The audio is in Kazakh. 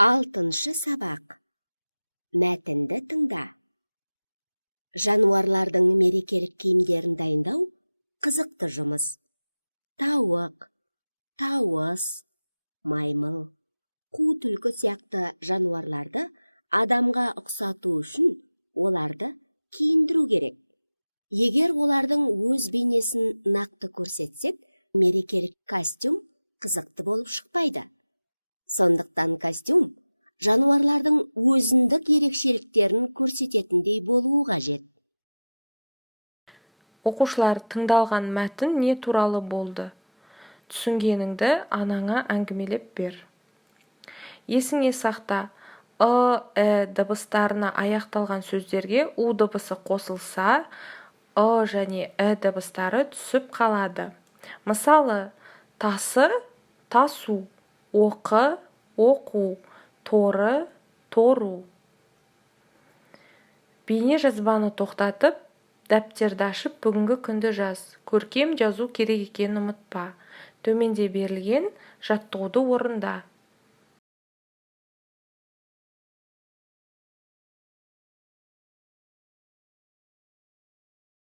Алтыншы сабақ. Мәтінді тыңда. Жануарлардың мерекелік киімдерін дайындау қызықты жұмыс. Тауық, тауыс, маймыл, қу түлкі сияқты жануарларды адамға ұқсату үшін оларды киіндіру керек. Егер олардың өз бейнесін нақты көрсетсек, мерекелік костюм қызықты болып шықпайды. Сондықтан костюм жануарлардың өзіндік ерекшеліктерін көрсететіндей болуы қажет. Оқушылар, тыңдалған мәтін не туралы болды? Түсінгеніңді анаңа әңгімелеп бер. Есіңе сақта, дыбыстарына аяқталған сөздерге у дыбысы қосылса, және дыбыстары түсіп қалады. Мысалы, тасы, тасу, оқы, оқу, торы, тору. Бейне жазбаны тоқтатып, дәптерді ашып бүгінгі күнді жаз. Көркем жазу керек екенін ұмытпа. Төменде берілген жаттығуды орында.